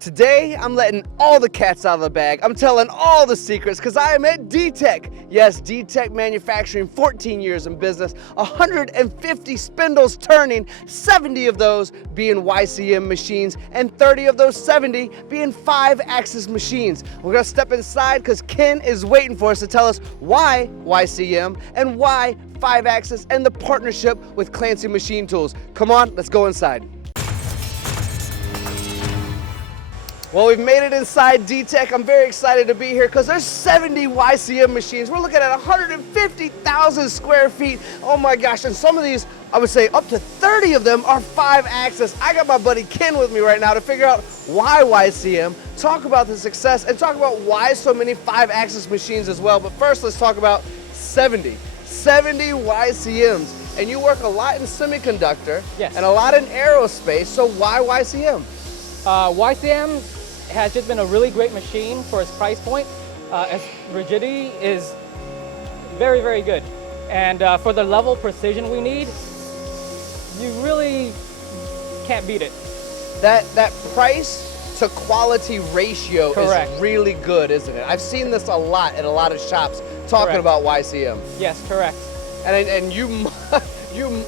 Today, I'm letting all the cats out of the bag. I'm telling all the secrets because I am at D-TEK. Yes, D-TEK manufacturing, 14 years in business, 150 spindles turning, 70 of those being YCM machines, and 30 of those 70 being 5-axis machines. We're gonna step inside because Ken is waiting for us to tell us why YCM and why 5-axis and the partnership with Clancy Machine Tools. Come on, let's go inside. Well, we've made it inside D-TEK. I'm very excited to be here because there's 70 YCM machines. We're looking at 150,000 square feet. Oh my gosh, and some of these, I would say up to 30 of them are 5-axis. I got my buddy Ken with me right now to figure out why YCM, talk about the success, and talk about why so many 5-axis machines as well. But first, let's talk about 70 YCMs. And you work a lot in semiconductor, yes, and a lot in aerospace, so why YCM? YCM has just been a really great machine for its price point. Its rigidity is very, very good. And for the level of precision we need, you really can't beat it. That price to quality ratio Correct. is really good, isn't it? I've seen this a lot at a lot of shops talking Correct. about YCM. Yes, correct. And you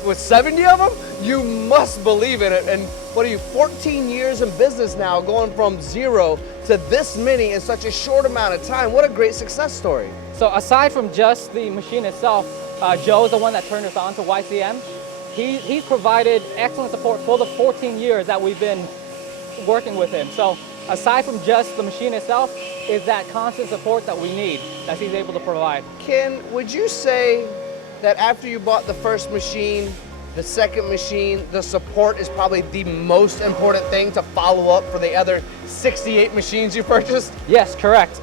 with 70 of them, you must believe in it. And what are you, 14 years in business now, going from zero to this many in such a short amount of time? What a great success story. So aside from just the machine itself, Joe is the one that turned us on to YCM. He's provided excellent support for the 14 years that we've been working with him. So aside from just the machine itself, is that constant support that we need, that he's able to provide. Ken, would you say that after you bought the first machine, the second machine, the support is probably the most important thing to follow up for the other 68 machines you purchased? Yes, correct.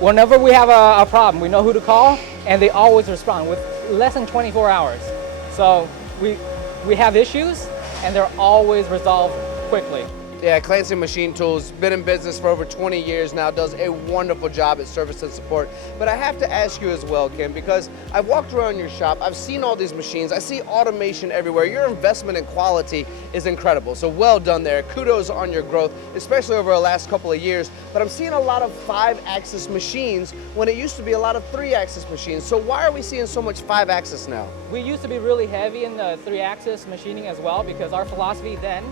Whenever we have a problem, we know who to call, and they always respond with less than 24 hours. So we have issues, and they're always resolved quickly. Yeah, Clancy Machine Tools, been in business for over 20 years now, does a wonderful job at service and support. But I have to ask you as well, Ken, because I've walked around your shop, I've seen all these machines, I see automation everywhere. Your investment in quality is incredible, so well done there. Kudos on your growth, especially over the last couple of years. But I'm seeing a lot of 5-axis machines when it used to be a lot of 3-axis machines. So why are we seeing so much 5-axis now? We used to be really heavy in the 3-axis machining as well, because our philosophy then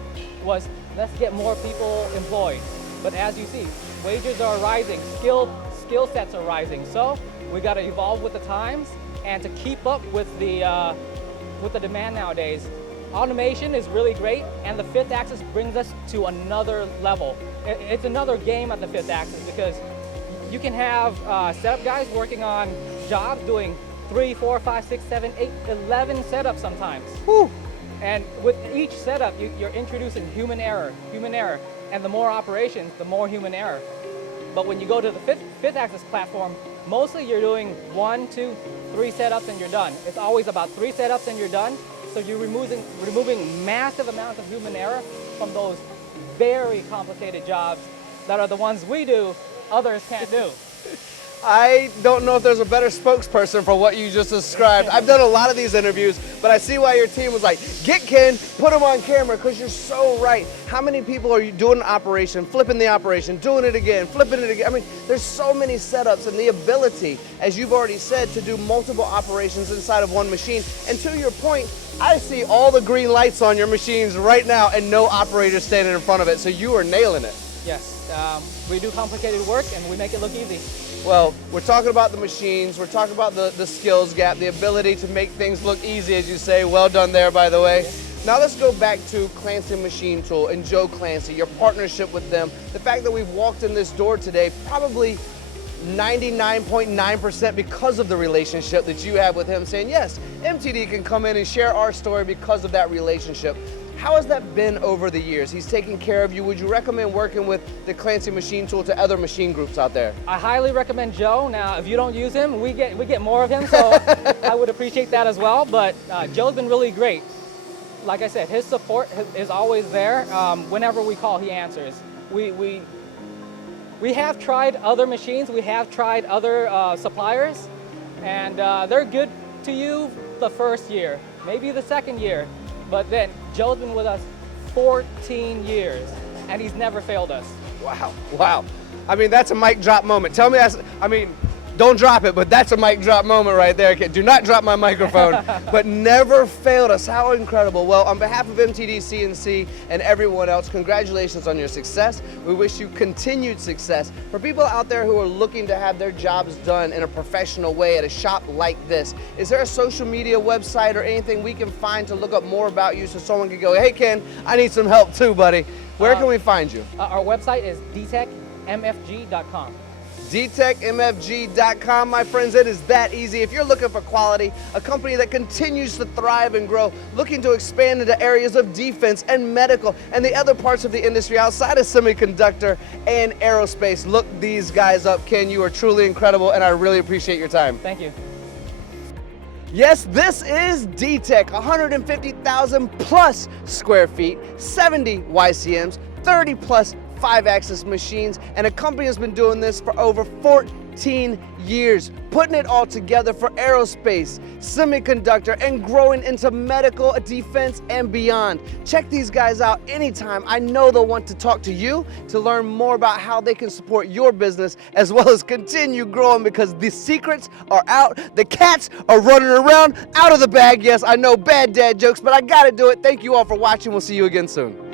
was, let's get more people employed. But as you see, wages are rising, skill sets are rising. So we got to evolve with the times, and to keep up with the demand nowadays. Automation is really great, and the 5th axis brings us to another level. It's another game at the 5th axis, because you can have setup guys working on jobs doing 3, 4, 5, 6, 7, 8, 11 setups sometimes. Whew. And with each setup, you're introducing human error. And the more operations, the more human error. But when you go to the fifth axis platform, mostly you're doing 1, 2, 3 setups and you're done. It's always about 3 setups and you're done. So you're removing massive amounts of human error from those very complicated jobs that are the ones we do, others can't do. I don't know if there's a better spokesperson for what you just described. I've done a lot of these interviews, but I see why your team was like, get Ken, put him on camera, because you're so right. How many people are you doing an operation, flipping the operation, doing it again, flipping it again? I mean, there's so many setups, and the ability, as you've already said, to do multiple operations inside of one machine. And to your point, I see all the green lights on your machines right now and no operator standing in front of it, so you are nailing it. Yes, we do complicated work and we make it look easy. Well, we're talking about the machines, we're talking about the skills gap, the ability to make things look easy, as you say. Well done there, by the way. Now let's go back to Clancy Machine Tool and Joe Clancy, your partnership with them. The fact that we've walked in this door today, probably 99.9% because of the relationship that you have with him, saying, yes, MTD can come in and share our story because of that relationship. How has that been over the years? He's taking care of you. Would you recommend working with the Clancy Machine Tool to other machine groups out there? I highly recommend Joe. Now, if you don't use him, we get more of him, so I would appreciate that as well. But Joe's been really great. Like I said, his support is always there. Whenever we call, he answers. We have tried other machines. We have tried other suppliers, and they're good to you the first year, maybe the second year. But then Joe's been with us 14 years. and he's never failed us. Wow, wow. I mean, that's a mic drop moment. Tell me, I mean, don't drop it, but that's a mic drop moment right there. Do not drop my microphone, but never failed us. How incredible. Well, on behalf of MTD CNC and everyone else, congratulations on your success. We wish you continued success. For people out there who are looking to have their jobs done in a professional way at a shop like this, is there a social media website or anything we can find to look up more about you so someone can go, hey Ken, I need some help too, buddy. Where can we find you? Our website is D-TEKMFG.com. D-TEKMFG.com, my friends. It is that easy. If you're looking for quality, a company that continues to thrive and grow, looking to expand into areas of defense and medical and the other parts of the industry outside of semiconductor and aerospace, look these guys up. Ken, you are truly incredible, and I really appreciate your time. Thank you. Yes, this is D-TEK, 150,000 plus square feet, 70 YCMs, 30 plus 5-axis machines, and a company that's been doing this for over 14 years, putting it all together for aerospace, semiconductor, and growing into medical, defense, and beyond. Check these guys out anytime. I know they'll want to talk to you to learn more about how they can support your business as well as continue growing, because the secrets are out. The cats are running around out of the bag. Yes, I know, bad dad jokes, but I gotta do it. Thank you all for watching. We'll see you again soon.